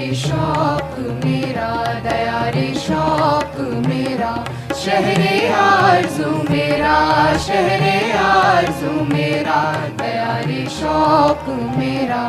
रे शौक मेरा, दया रे शौक मेरा, शहरे आरज़ू मेरा, शहरे आरज़ू मेरा, दया रे शौक मेरा,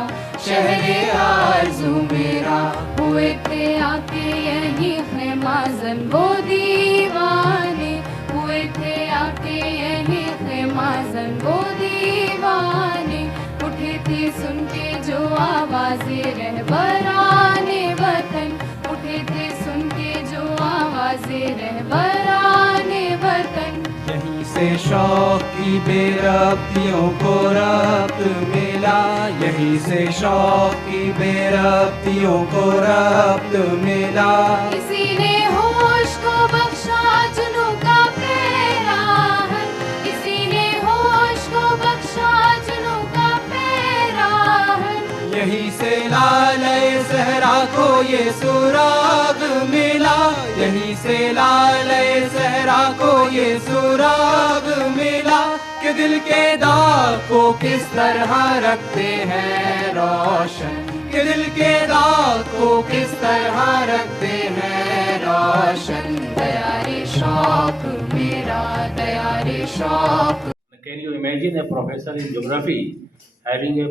शहरे आरज़ू मेरा। हुए थे आके यही ख़ैमाज़न वो दीवाने, हुए थे आके यही ख़ैमाज़न वो दीवाने, उठे थे सुन के जो आवाज़े रहबराने वतन, उठे थे सुन के जो आवाज़े रहबराने वतन। यहीं से शौक की बेरब्तियों को रब्त मिला, यहीं से शौक की बेरब्तियों को रब्त मिला। किसी ने होश को बख्शा जुनू का पैराहन, किसी ने होश को बख्शा जुनू का पैराहन। यहीं से लाले सहरा को ये सुराग मिला, यहीं से लाले सहरा को ये सुराग मिला, कि दिल के दाग को किस तरह रखते हैं रोशन, कि दिल के दाग को किस तरह रखते हैं रोशन। दया रे शौक मेरा, दया रे शौक। Can you imagine a professor in geography having a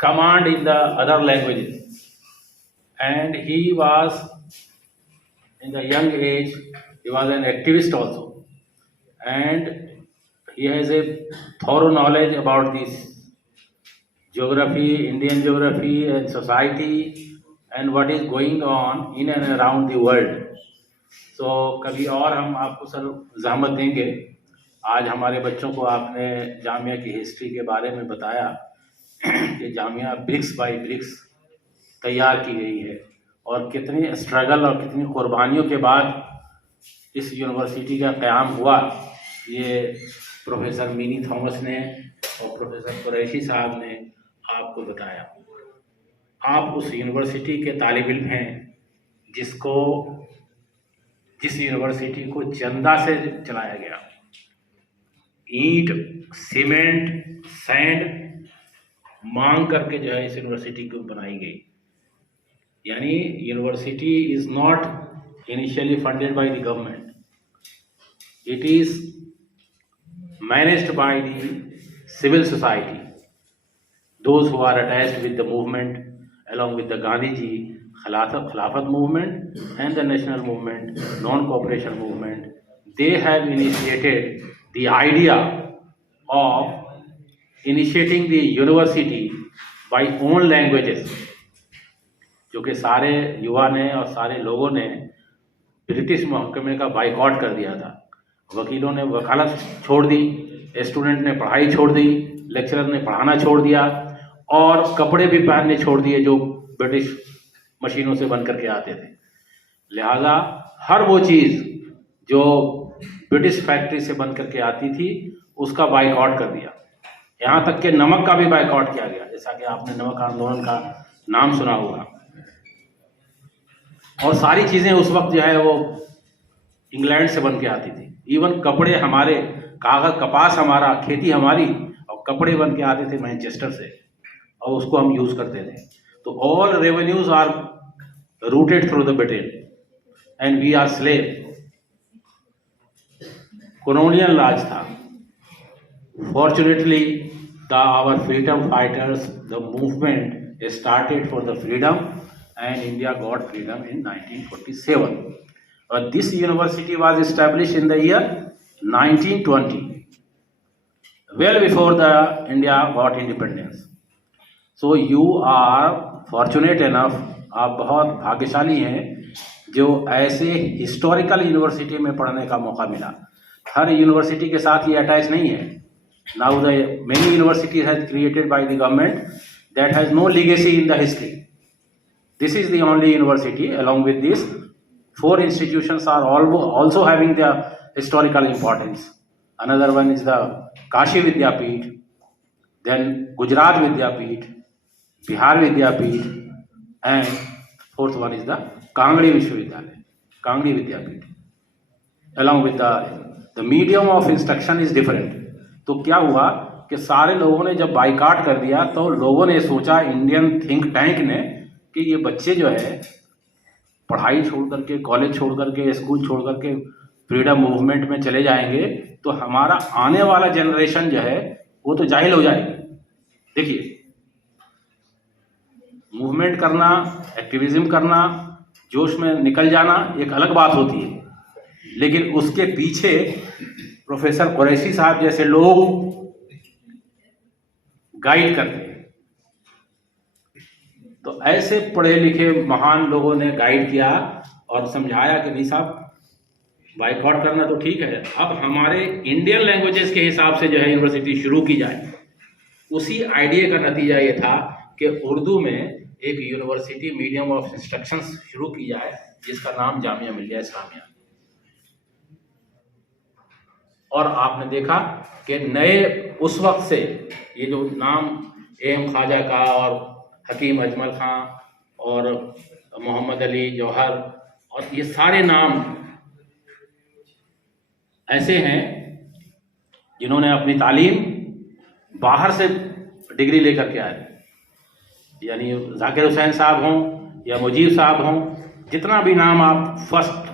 command in the other languages? And he was, in the young age, he was an activist also. And he has a thorough knowledge about this geography, Indian geography and society and what is going on in and around the world. So कभी और हम आपको sir ज़हमत देंगे। आज हमारे बच्चों को आपने जामिया की हिस्ट्री के बारे में बताया कि जामिया ब्रिक्स बाय ब्रिक्स तैयार की गई है और कितनी स्ट्रगल और कितनी कुर्बानियों के बाद इस यूनिवर्सिटी का क़याम हुआ, ये प्रोफेसर मिनी थॉमस ने और प्रोफेसर कुरैशी साहब ने आपको बताया। आप उस यूनिवर्सिटी के तालिब इल्म हैं जिस यूनिवर्सिटी को चंदा से चलाया गया, ईंट, सीमेंट, सैंड मांग करके जो है इस यूनिवर्सिटी को बनाई गई। यानी university is not initially funded by the government, it is managed by the civil society, those who are attached with the movement along with the Gandhiji Khilafat movement and the national movement, non-cooperation movement. They have initiated the idea of initiating the university by own languages, जो कि सारे युवा ने और सारे लोगों ने British महकमे का बाइकआउट कर दिया था। वकीलों ने वकालत छोड़ दी, स्टूडेंट ने पढ़ाई छोड़ दी, लेक्चरर ने पढ़ाना छोड़ दिया और कपड़े भी पहनने छोड़ दिए जो ब्रिटिश मशीनों से बन करके आते थे। लिहाजा हर वो चीज़ जो ब्रिटिश फैक्ट्री से बन करके आती थी उसका बाइकआउट कर दिया। यहाँ तक कि नमक का भी बाइकआउट किया गया, जैसा कि आपने नमक आंदोलन का नाम सुना होगा। और सारी चीज़ें उस वक्त जो है वो इंग्लैंड से बन के आती थी। इवन कपड़े हमारे, कागज़, कपास हमारा, खेती हमारी, और कपड़े बन के आते थे मैनचेस्टर से और उसको हम यूज़ करते थे। तो all revenues are routed through the Britain and we are slave. Colonial Raj था। Fortunately our freedom fighters, the movement started for the freedom and India got freedom in 1947. This university was established in the year 1920, well before the India got independence. So you are fortunate enough, आप बहुत भाग्यशाली हैं जो ऐसे historical university में पढ़ने का मौका मिला। हर यूनिवर्सिटी के साथ ये अटैच नहीं है। Now the many universities has created by the government that has no legacy in the history. This is the only university. Along with this, 4 institutions are also having their historical importance. Another one is the Kashi Vidyapeeth, then Gujarat Vidyapeeth, Bihar Vidyapeeth, and 4th one is the Kangdi Vishwavidyalaya, Kangdi Vidyapeeth. Along with the medium of instruction is different. तो क्या हुआ कि सारे लोगों ने जब boycott कर दिया तो लोगों ने सोचा, इंडियन थिंक टैंक ने कि ये बच्चे जो है पढ़ाई छोड़ करके, कॉलेज छोड़ करके, स्कूल छोड़ करके फ्रीडम मूवमेंट में चले जाएंगे तो हमारा आने वाला जनरेशन जो है वो तो जाहिल हो जाएगी। देखिए, मूवमेंट करना, एक्टिविज्म करना, जोश में निकल जाना एक अलग बात होती है, लेकिन उसके पीछे प्रोफेसर कुरैशी साहब जैसे लोग गाइड करते हैं। तो ऐसे पढ़े लिखे महान लोगों ने गाइड किया और समझाया कि नहीं साहब, बाइकआउट करना तो ठीक है, अब हमारे इंडियन लैंग्वेजेस के हिसाब से जो है यूनिवर्सिटी शुरू की जाए। उसी आइडिया का नतीजा ये था कि उर्दू में एक यूनिवर्सिटी मीडियम ऑफ इंस्ट्रक्शन शुरू की जाए जिसका नाम जामिया मिलिया इस्लामिया। और आपने देखा कि नए उस वक्त से ये जो नाम एम ख्वाजा का और हकीम अजमल खां और मोहम्मद अली जौहर और ये सारे नाम ऐसे हैं जिन्होंने अपनी तालीम बाहर से डिग्री लेकर के आए, यानी जाकिर हुसैन साहब हों या मुजीब साहब हों, जितना भी नाम आप फर्स्ट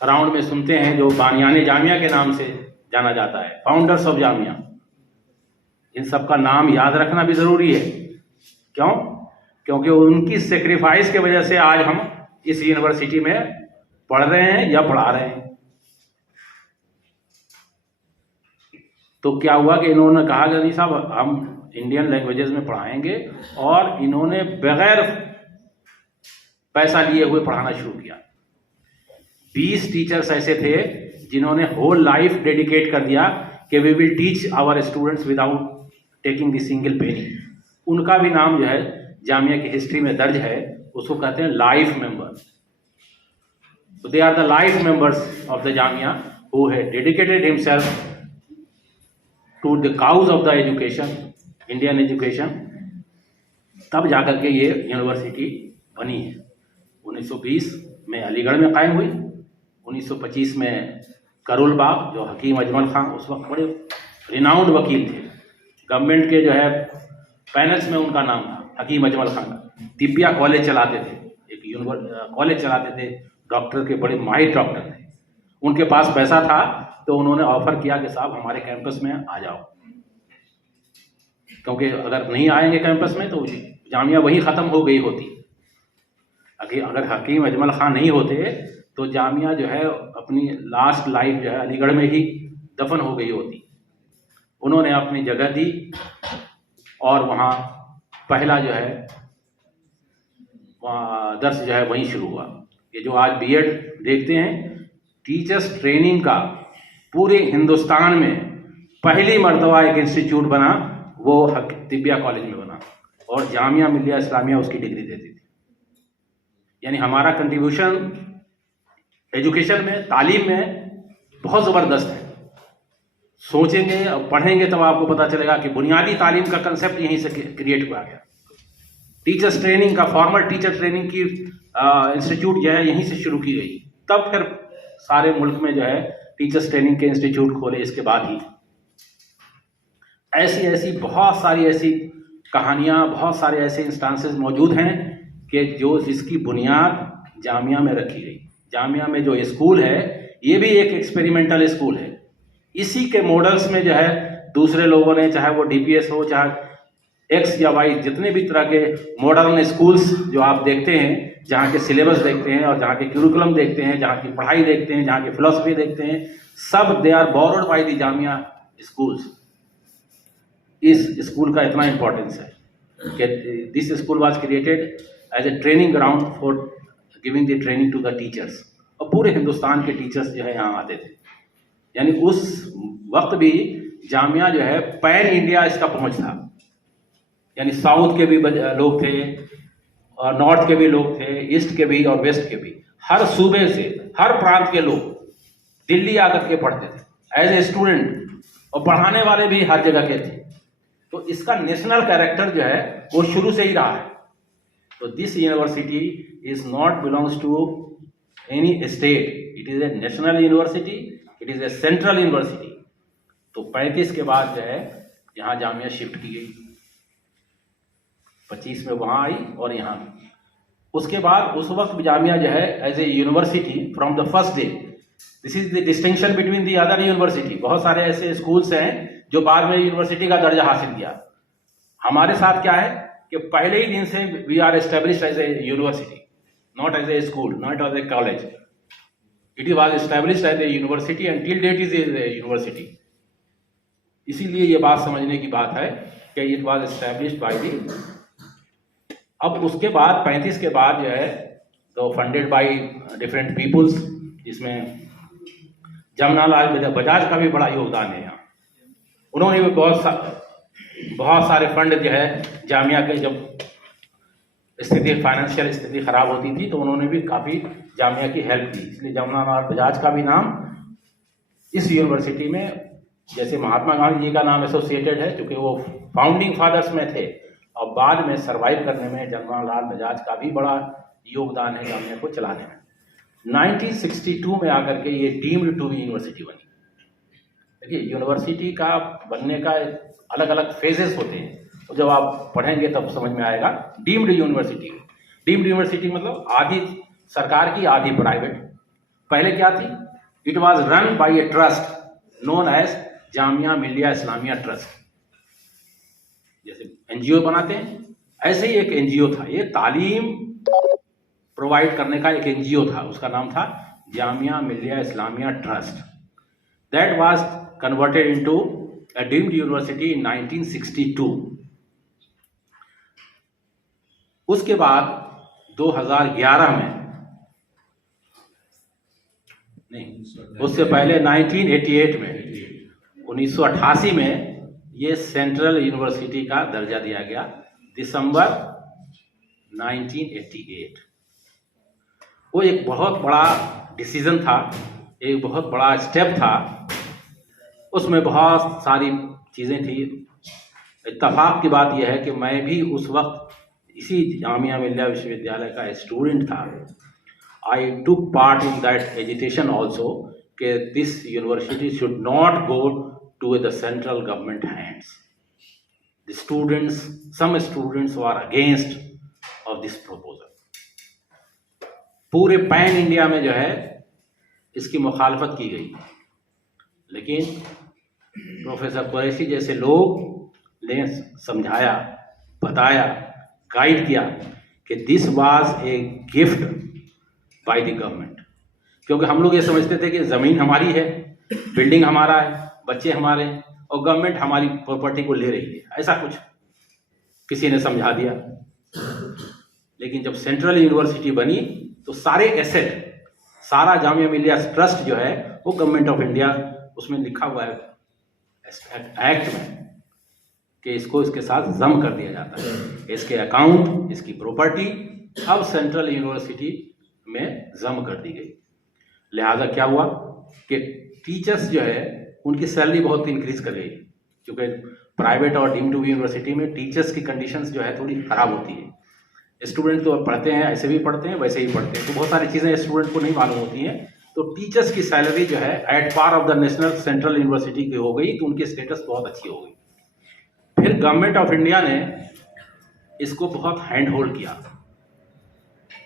राउंड में सुनते हैं जो बानियाने जामिया के नाम से जाना जाता है, फाउंडर्स ऑफ जामिया, इन सब का नाम याद रखना भी ज़रूरी है। क्यों? क्योंकि उनकी सेक्रीफाइस की वजह से आज हम इस यूनिवर्सिटी में पढ़ रहे हैं या पढ़ा रहे हैं। तो क्या हुआ कि इन्होंने कहा कि नहीं साहब, हम इंडियन लैंग्वेजेस में पढ़ाएंगे, और इन्होंने बगैर पैसा लिए हुए पढ़ाना शुरू किया। 20 टीचर्स ऐसे थे जिन्होंने होल लाइफ डेडिकेट कर दिया कि we will teach our students without taking the single penny. उनका भी नाम जो है जामिया की हिस्ट्री में दर्ज है, उसको कहते हैं life member. So they are the life members of the Jamia who had dedicated himself to the cause of the education, Indian education। तब जाकर के ये यूनिवर्सिटी बनी है। 1920 में अलीगढ़ में कायम हुई, 1925 में करोल बाग, जो हकीम अजमल खां उस वक्त बड़े रिनाउंड वकील थे, गवर्नमेंट के जो है पैनल्स में उनका नाम था, हकीम अजमल खां का। तिब्बिया कॉलेज चलाते थे, एक कॉलेज चलाते थे, डॉक्टर के बड़े माहिर डॉक्टर थे। उनके पास पैसा था तो उन्होंने ऑफर किया कि साहब हमारे कैंपस में आ जाओ, क्योंकि अगर नहीं आएंगे कैंपस में तो जामिया वहीं ख़त्म हो गई होती। अगर हकीम अजमल खां नहीं होते तो जामिया जो है अपनी लास्ट लाइफ जो है अलीगढ़ में ही दफन हो गई होती। उन्होंने अपनी जगह दी और वहाँ पहला जो है दर्स जो है वहीं शुरू हुआ। ये जो आज बीएड देखते हैं, टीचर्स ट्रेनिंग का पूरे हिंदुस्तान में पहली मर्तबा एक इंस्टीट्यूट बना, वो तिब्बिया कॉलेज में बना, और जामिया मिलिया इस्लामिया उसकी डिग्री देती थी। यानी हमारा कंट्रीब्यूशन एजुकेशन में, तालीम में बहुत ज़बरदस्त है। सोचेंगे और पढ़ेंगे तब आपको पता चलेगा कि बुनियादी तालीम का कंसेप्ट यहीं से क्रिएट हुआ गया। टीचर्स ट्रेनिंग का, फॉर्मल टीचर ट्रेनिंग की इंस्टीट्यूट जो है यहीं से शुरू की गई। तब फिर सारे मुल्क में जो है टीचर्स ट्रेनिंग के इंस्टीट्यूट खोले इसके बाद ही। ऐसी ऐसी बहुत सारी ऐसी कहानियाँ, बहुत सारे ऐसे इंस्टांसेस मौजूद हैं कि जो जिसकी बुनियाद जामिया में रखी गई। जामिया में जो स्कूल है ये भी एक एक्सपेरिमेंटल स्कूल है। इसी के मॉडल्स में जो है दूसरे लोगों ने, चाहे वो डीपीएस हो, चाहे एक्स या वाई, जितने भी तरह के मॉडर्न स्कूल्स जो आप देखते हैं, जहाँ के सिलेबस देखते हैं और जहाँ के क्यूरिकुलम देखते हैं, जहाँ की पढ़ाई देखते हैं, जहाँ की फिलॉसफी देखते हैं, सब they are borrowed by the Jamia schools. इस स्कूल का इतना इम्पोर्टेंस है कि this school was created as a training ground for giving the training to the teachers, और पूरे हिंदुस्तान के टीचर्स जो है यहाँ आते थे। यानी उस वक्त भी जामिया जो है पैन इंडिया इसका पहुँच था। यानी साउथ के भी लोग थे और नॉर्थ के भी लोग थे, ईस्ट के भी और वेस्ट के भी, हर सूबे से, हर प्रांत के लोग दिल्ली आकर के पढ़ते थे एज ए स्टूडेंट, और पढ़ाने वाले भी हर जगह के थे। तो इसका नेशनल कैरेक्टर जो है वो शुरू से ही रहा है। तो this university is not belongs to any state, it is a national university, it is a central university. तो 35 के बाद जो है यहाँ जामिया शिफ्ट की गई, 25 में वहाँ आई और यहाँ उसके बाद उस वक्त जामिया जो है as a university from the first day, this is the distinction between the other university. बहुत सारे ऐसे स्कूल्स हैं जो बाद में यूनिवर्सिटी का दर्जा हासिल किया। हमारे साथ क्या है कि पहले ही दिन से we are established as a university, not as a school, not as a college. It was established as a university and till date is a university. इसीलिए ये बात समझने की बात है कि it was established by the. अब उसके बाद 35 के बाद जो है तो फंडेड बाय डिफरेंट पीपुल्स, जिसमें जमनालाल बजाज का भी बड़ा योगदान है यहाँ। उन्होंने भी बहुत सारे फंड जो है जामिया के, जब स्थिति फाइनेंशियल स्थिति खराब होती थी तो उन्होंने भी काफ़ी जामिया की हेल्प की। इसलिए जमनालाल बजाज का भी नाम इस यूनिवर्सिटी में, जैसे महात्मा गांधी जी का नाम एसोसिएटेड है क्योंकि वो फाउंडिंग फादर्स में थे, और बाद में सर्वाइव करने में जमनालाल बजाज का भी बड़ा योगदान है जामिया को चलाने में। 1962 में आकर के ये डीम्ड टू बी यूनिवर्सिटी बनी। देखिए, यूनिवर्सिटी का बनने का अलग अलग फेजेस होते हैं, तो जब आप पढ़ेंगे तब समझ में आएगा। डीम्ड यूनिवर्सिटी मतलब आधी सरकार की आधी प्राइवेट। पहले क्या थी? It was run by a trust known as Jamia Millia Islamia trust. जैसे एनजीओ बनाते हैं, ऐसे ही एक एनजीओ था। ये तालीम प्रोवाइड करने का एक एनजीओ था, उसका नाम था Jamia Millia Islamia trust. That was converted into a deemed university in 1962। उसके बाद 2011 में, नहीं उससे पहले 1988 में, 1988 में ये सेंट्रल यूनिवर्सिटी का दर्जा दिया गया, दिसंबर 1988। वो एक बहुत बड़ा डिसीजन था, एक बहुत बड़ा स्टेप था। उसमें बहुत सारी चीज़ें थी। इत्तेफाक की बात यह है कि मैं भी उस वक्त इसी जामिया मिलिया विश्वविद्यालय का स्टूडेंट था। I took part in that agitation also कि this university should not go to the central government hands. The students, some students were against of this proposal. पूरे पैन इंडिया में जो है इसकी मुखालफत की गई, लेकिन प्रोफेसर कुरैशी जैसे लोग ने समझाया, बताया, गाइड किया कि this was a gift bye the government. क्योंकि हम लोग ये समझते थे कि ज़मीन हमारी है, बिल्डिंग हमारा है, बच्चे हमारे हैं, और गवर्नमेंट हमारी प्रॉपर्टी को ले रही है, ऐसा कुछ किसी ने समझा दिया। लेकिन जब सेंट्रल यूनिवर्सिटी बनी तो सारे एसेट, सारा जामिया मिलिया ट्रस्ट जो है वो गवर्नमेंट ऑफ इंडिया, उसमें लिखा हुआ है एक्ट में कि इसको इसके साथ जम कर दिया जाता है। इसके अकाउंट, इसकी प्रॉपर्टी अब सेंट्रल यूनिवर्सिटी में जम कर दी गई। लिहाजा क्या हुआ कि टीचर्स जो है उनकी सैलरी बहुत इंक्रीज कर गई, क्योंकि प्राइवेट और डीम्ड टू बी यूनिवर्सिटी में टीचर्स की कंडीशंस जो है थोड़ी ख़राब होती है। स्टूडेंट तो पढ़ते हैं, ऐसे भी पढ़ते हैं, वैसे ही पढ़ते हैं, तो बहुत सारी चीज़ें स्टूडेंट को नहीं मालूम होती हैं। तो टीचर्स की सैलरी जो है at par of the national central university की हो गई, तो उनकी स्टेटस बहुत अच्छी हो गई। फिर गवर्नमेंट ऑफ इंडिया ने इसको बहुत हैंड होल्ड किया।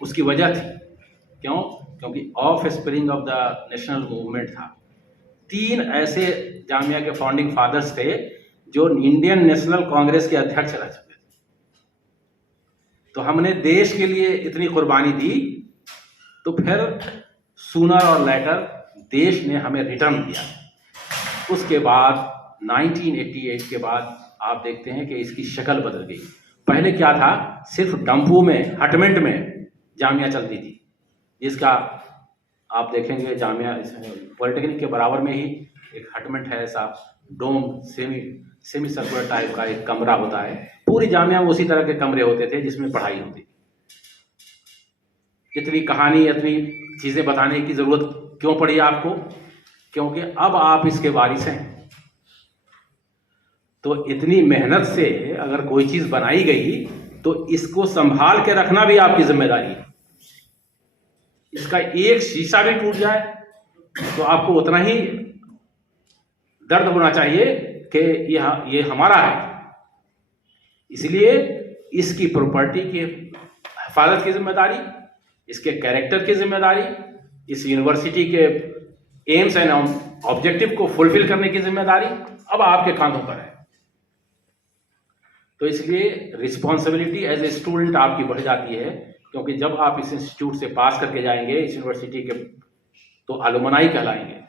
उसकी वजह थी, क्यों? क्योंकि of spring of the national movement था। 3 ऐसे जामिया के फाउंडिंग फादर्स थे जो इंडियन नेशनल कांग्रेस के अध्यक्ष रह चुके थे। तो हमने देश के लिए इतनी कुर्बानी दी, तो फिर सूनर और लेटर देश ने हमें रिटर्न दिया। उसके बाद 1988 के बाद आप देखते हैं कि इसकी शक्ल बदल गई। पहले क्या था? सिर्फ डंपू में, हटमेंट में जामिया चलती थी, जिसका आप देखेंगे जामिया पॉलिटेक्निक के बराबर में ही एक हटमेंट है, ऐसा डोम सेमी सर्कुलर टाइप का एक कमरा होता है। पूरी जामिया में उसी तरह के कमरे होते थे जिसमें पढ़ाई होती। इतनी कहानी, इतनी चीज़ें बताने की ज़रूरत क्यों पड़ी आपको? क्योंकि अब आप इसके वारिस हैं। तो इतनी मेहनत से अगर कोई चीज़ बनाई गई तो इसको संभाल के रखना भी आपकी जिम्मेदारी है। इसका एक शीशा भी टूट जाए तो आपको उतना ही दर्द होना चाहिए कि ये हमारा है। इसलिए इसकी प्रॉपर्टी के हिफाजत की जिम्मेदारी, इसके कैरेक्टर की जिम्मेदारी, इस यूनिवर्सिटी के एम्स एंड ऑब्जेक्टिव को फुलफिल करने की जिम्मेदारी अब आपके कांधों पर है। तो इसलिए रिस्पॉन्सिबिलिटी एज ए स्टूडेंट आपकी बढ़ जाती है, क्योंकि जब आप इस इंस्टीट्यूट से पास करके जाएंगे इस यूनिवर्सिटी के, तो अलुमनाई कहलाएंगे।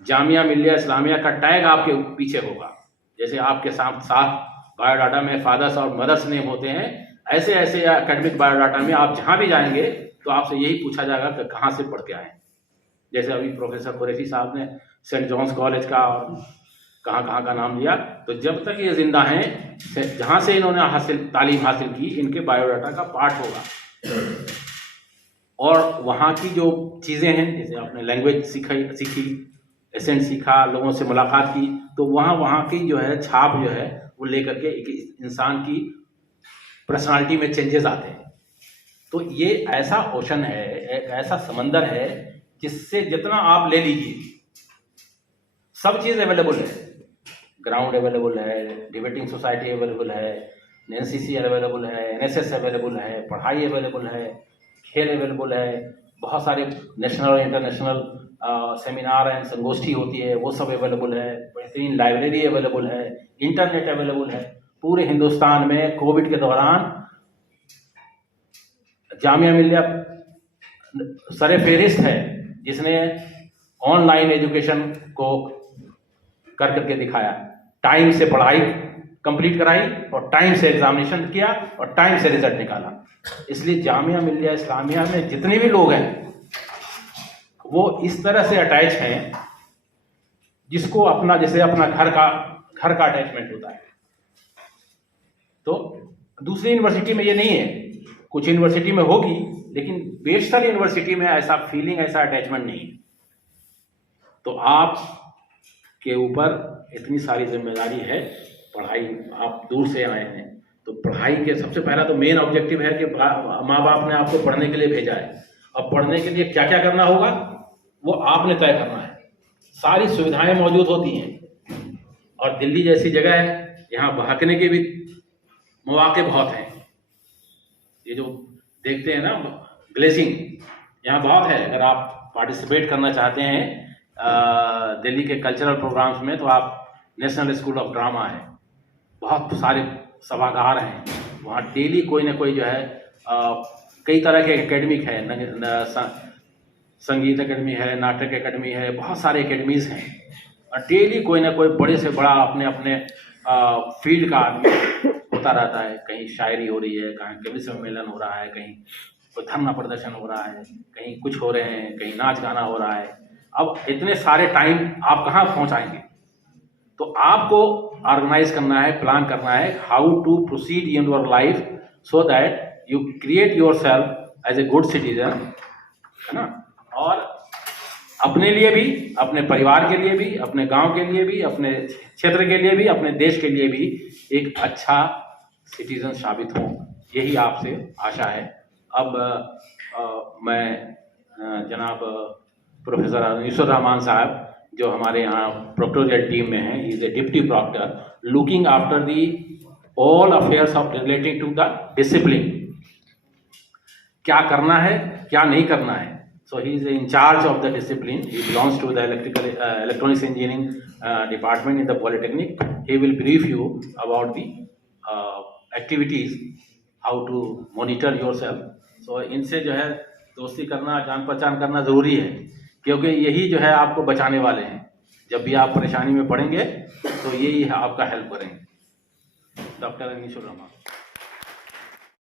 जामिया मिल्लिया इस्लामिया का टैग आपके पीछे होगा। जैसे आपके साथ बायोडाटा में फादर्स और मदर्स नेम होते हैं, ऐसे ऐसे एकेडमिक बायोडाटा में आप जहाँ भी जाएंगे तो आपसे यही पूछा जाएगा कि कहाँ से पढ़ के आए। जैसे अभी प्रोफेसर कुरैशी साहब ने सेंट जॉन्स कॉलेज का और कहाँ का नाम लिया, तो जब तक ये जिंदा हैं, जहाँ से इन्होंने तालीम हासिल की, इनके बायोडाटा का पार्ट होगा। और वहाँ की जो चीज़ें हैं, जैसे आपने लैंग्वेज सीखी, एसेंट सीखा, लोगों से मुलाकात की, तो वहाँ की जो है छाप जो है वो लेकर के एक इंसान की पर्सनालिटी में चेंजेस आते हैं। तो ये ऐसा ओशन है, एक ऐसा समंदर है जिससे जितना आप ले लीजिए सब चीज़ अवेलेबल है। ग्राउंड अवेलेबल है, डिबेटिंग सोसाइटी अवेलेबल है, एनसीसी अवेलेबल है, एनएसएस अवेलेबल है, पढ़ाई अवेलेबल है, खेल अवेलेबल है, बहुत सारे नेशनल और इंटरनेशनल सेमिनार एंड संगोष्ठी होती है, वो सब अवेलेबल है, बेहतरीन लाइब्रेरी अवेलेबल है, इंटरनेट अवेलेबल है। पूरे हिंदुस्तान में कोविड के दौरान जामिया मिल्लिया सरे फेरिस्त है जिसने ऑनलाइन एजुकेशन को कर करके दिखाया। टाइम से पढ़ाई कंप्लीट कराई और टाइम से एग्जामिनेशन किया और टाइम से रिजल्ट निकाला। इसलिए जामिया मिल्लिया इस्लामिया में जितने भी लोग हैं वो इस तरह से अटैच हैं जिसको अपना, जैसे अपना घर का अटैचमेंट होता है। तो दूसरी यूनिवर्सिटी में ये नहीं है, कुछ यूनिवर्सिटी में होगी, लेकिन बेशतर यूनिवर्सिटी में ऐसा फीलिंग, ऐसा अटैचमेंट नहीं है। तो आप के ऊपर इतनी सारी जिम्मेदारी है। पढ़ाई, आप दूर से आए हैं तो पढ़ाई के सबसे पहला तो मेन ऑब्जेक्टिव है कि माँ बाप ने आपको पढ़ने के लिए भेजा है। अब पढ़ने के लिए क्या क्या करना होगा वो आपने तय करना है। सारी सुविधाएं मौजूद होती हैं और दिल्ली जैसी जगह है, यहाँ बहकने के भी मौके बहुत हैं। ये जो देखते हैं ना ग्लेसिंग, यहाँ बहुत है। अगर आप पार्टिसिपेट करना चाहते हैं दिल्ली के कल्चरल प्रोग्राम्स में, तो आप नेशनल स्कूल ऑफ ड्रामा है, बहुत सारे सभागार हैं, वहाँ डेली कोई ना कोई जो है कई तरह के एकेडमिक है, संगीत एकेडमी है, नाटक एकेडमी है, बहुत सारे एकेडमीज़ हैं और डेली कोई ना कोई बड़े से बड़ा अपने अपने फील्ड का आदमी होता रहता है। कहीं शायरी हो रही है, कहीं कवि सम्मेलन हो रहा है, कहीं कोई धरना प्रदर्शन हो रहा है, कहीं कुछ हो रहे हैं, कहीं नाच गाना हो रहा है। अब इतने सारे टाइम आप कहाँ पहुँचाएंगे? तो आपको ऑर्गेनाइज करना है, प्लान करना है how to proceed in your life so that you create yourself as a good citizen, है ना। और अपने लिए भी, अपने परिवार के लिए भी, अपने गांव के लिए भी, अपने क्षेत्र के लिए भी, अपने देश के लिए भी एक अच्छा सिटीजन साबित हो, यही आपसे आशा है। अब मैं जनाब प्रोफेसर अनीसुर रहमान साहब, जो हमारे यहाँ प्रोक्टोरियल टीम में हैं, is a deputy proctor looking after the all affairs of relating to the discipline, क्या करना है क्या नहीं करना है। So he is in charge of the discipline. He belongs to the electronics engineering department in the Polytechnic. He will brief you about the activities, how to monitor yourself. So इनसे जो है दोस्ती करना, जान पहचान करना ज़रूरी है, क्योंकि यही जो है आपको बचाने वाले हैं। जब भी आप परेशानी में पड़ेंगे तो यही आपका हेल्प करेंगे। डॉक्टर अनीसुर रहमान।